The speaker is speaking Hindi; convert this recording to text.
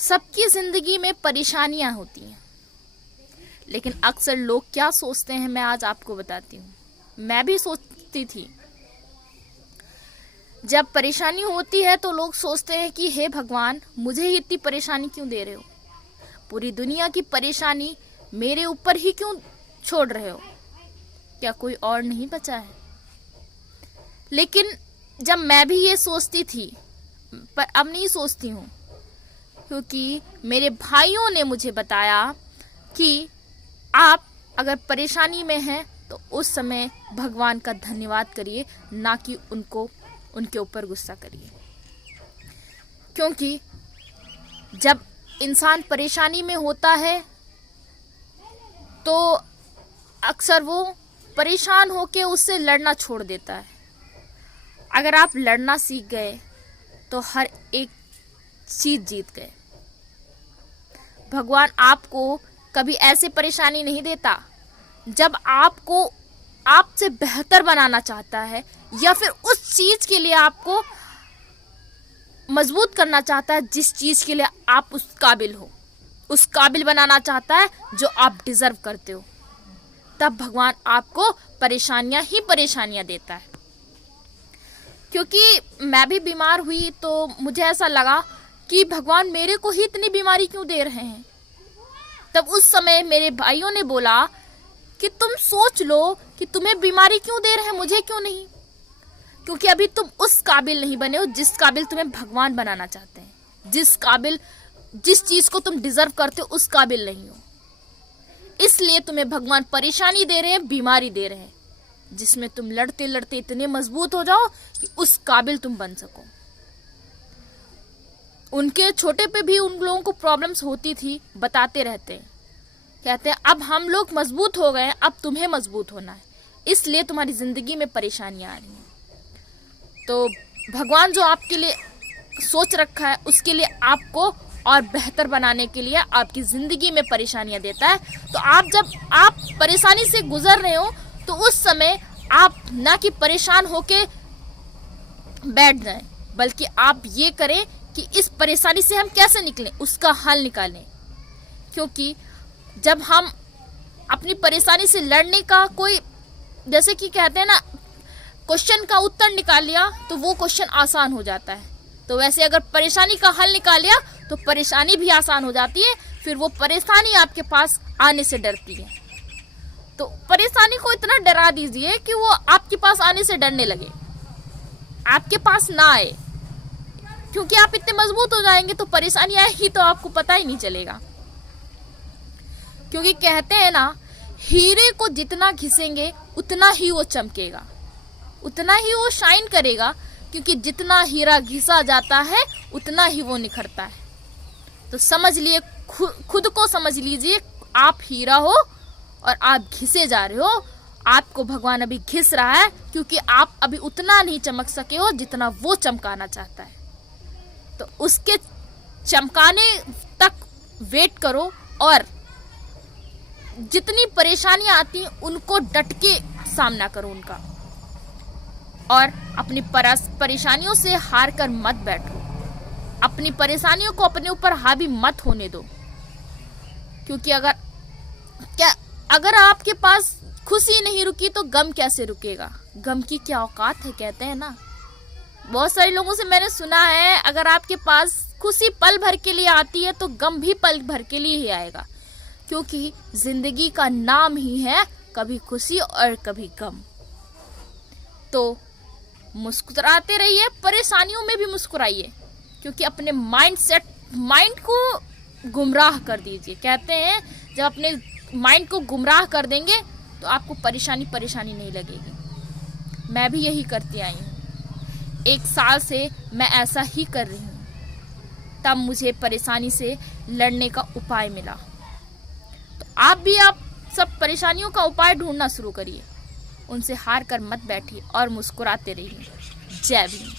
सबकी जिंदगी में परेशानियां होती हैं, लेकिन अक्सर लोग क्या सोचते हैं मैं आज आपको बताती हूँ। मैं भी सोचती थी, जब परेशानी होती है तो लोग सोचते हैं कि हे भगवान, मुझे ही इतनी परेशानी क्यों दे रहे हो, पूरी दुनिया की परेशानी मेरे ऊपर ही क्यों छोड़ रहे हो, क्या कोई और नहीं बचा है। लेकिन जब मैं भी ये सोचती थी, पर अब नहीं सोचती हूँ, क्योंकि मेरे भाइयों ने मुझे बताया कि आप अगर परेशानी में हैं तो उस समय भगवान का धन्यवाद करिए, ना कि उनके ऊपर गुस्सा करिए। क्योंकि जब इंसान परेशानी में होता है तो अक्सर वो परेशान होके उससे लड़ना छोड़ देता है। अगर आप लड़ना सीख गए तो हर एक चीज जीत गए। भगवान आपको कभी ऐसे परेशानी नहीं देता जब आपको आपसे बेहतर बनाना चाहता है, या फिर उस चीज के लिए आपको मजबूत करना चाहता है जिस चीज के लिए आप उस काबिल हो, उस काबिल बनाना चाहता है जो आप डिजर्व करते हो। तब भगवान आपको परेशानियां ही परेशानियां देता है। क्योंकि मैं भी बीमार हुई तो मुझे ऐसा लगा कि भगवान मेरे को ही इतनी बीमारी क्यों दे रहे हैं। तब उस समय मेरे भाइयों ने बोला कि तुम सोच लो कि तुम्हें बीमारी क्यों दे रहे हैं, मुझे क्यों नहीं। क्योंकि अभी तुम उस काबिल नहीं बने हो जिस काबिल तुम्हें भगवान बनाना चाहते हैं। जिस चीज को तुम डिजर्व करते हो उस काबिल नहीं हो, इसलिए तुम्हें भगवान परेशानी दे रहे हैं, बीमारी दे रहे हैं, जिसमें तुम लड़ते लड़ते इतने मजबूत हो जाओ कि उस काबिल तुम बन सको। उनके छोटे पे भी उन लोगों को प्रॉब्लम्स होती थी, बताते रहते हैं, कहते हैं अब हम लोग मजबूत हो गए हैं, अब तुम्हें मजबूत होना है, इसलिए तुम्हारी जिंदगी में परेशानियां आ रही हैं। तो भगवान जो आपके लिए सोच रखा है उसके लिए आपको और बेहतर बनाने के लिए आपकी जिंदगी में परेशानियां देता है। तो जब आप परेशानी से गुजर रहे हो तो उस समय आप ना कि परेशान होके बैठ जाएं, बल्कि आप ये करें कि इस परेशानी से हम कैसे निकलें, उसका हल निकालें। क्योंकि जब हम अपनी परेशानी से लड़ने का कोई, जैसे कि कहते हैं ना, क्वेश्चन का उत्तर निकाल लिया तो वो क्वेश्चन आसान हो जाता है। तो वैसे अगर परेशानी का हल निकाल लिया तो परेशानी भी आसान हो जाती है, फिर वो परेशानी आपके पास आने से डरती है। तो परेशानी को इतना डरा दीजिए कि वो आपके पास आने से डरने लगे, आपके पास ना आए। क्योंकि आप इतने मजबूत हो जाएंगे तो परेशानी आए ही तो आपको पता ही नहीं चलेगा। क्योंकि कहते हैं ना, हीरे को जितना घिसेंगे उतना ही वो चमकेगा, उतना ही वो शाइन करेगा। क्योंकि जितना हीरा घिसा जाता है उतना ही वो निखरता है। तो समझ लिए, खुद को समझ लीजिए, आप हीरा हो और आप घिसे जा रहे हो। आपको भगवान अभी घिस रहा है क्योंकि आप अभी उतना नहीं चमक सके हो जितना वो चमकाना चाहता है। तो उसके चमकाने तक वेट करो, और जितनी परेशानियां आती हैं उनको डट के सामना करो उनका, और अपनी परेशानियों से हार कर मत बैठो। अपनी परेशानियों को अपने ऊपर हावी मत होने दो। क्योंकि अगर आपके पास खुशी नहीं रुकी तो गम कैसे रुकेगा। गम की क्या औकात है, कहते हैं ना। बहुत सारे लोगों से मैंने सुना है, अगर आपके पास खुशी पल भर के लिए आती है तो गम भी पल भर के लिए ही आएगा। क्योंकि जिंदगी का नाम ही है कभी खुशी और कभी गम। तो मुस्कुराते रहिए, परेशानियों में भी मुस्कुराइए। क्योंकि अपने माइंड को गुमराह कर दीजिए। कहते हैं जब अपने माइंड को गुमराह कर देंगे तो आपको परेशानी नहीं लगेगी। मैं भी यही करती आई हूँ, 1 साल से मैं ऐसा ही कर रही हूँ। तब मुझे परेशानी से लड़ने का उपाय मिला। तो आप सब परेशानियों का उपाय ढूंढना शुरू करिए, उनसे हार कर मत बैठिए और मुस्कुराते रहिए। जय भीम।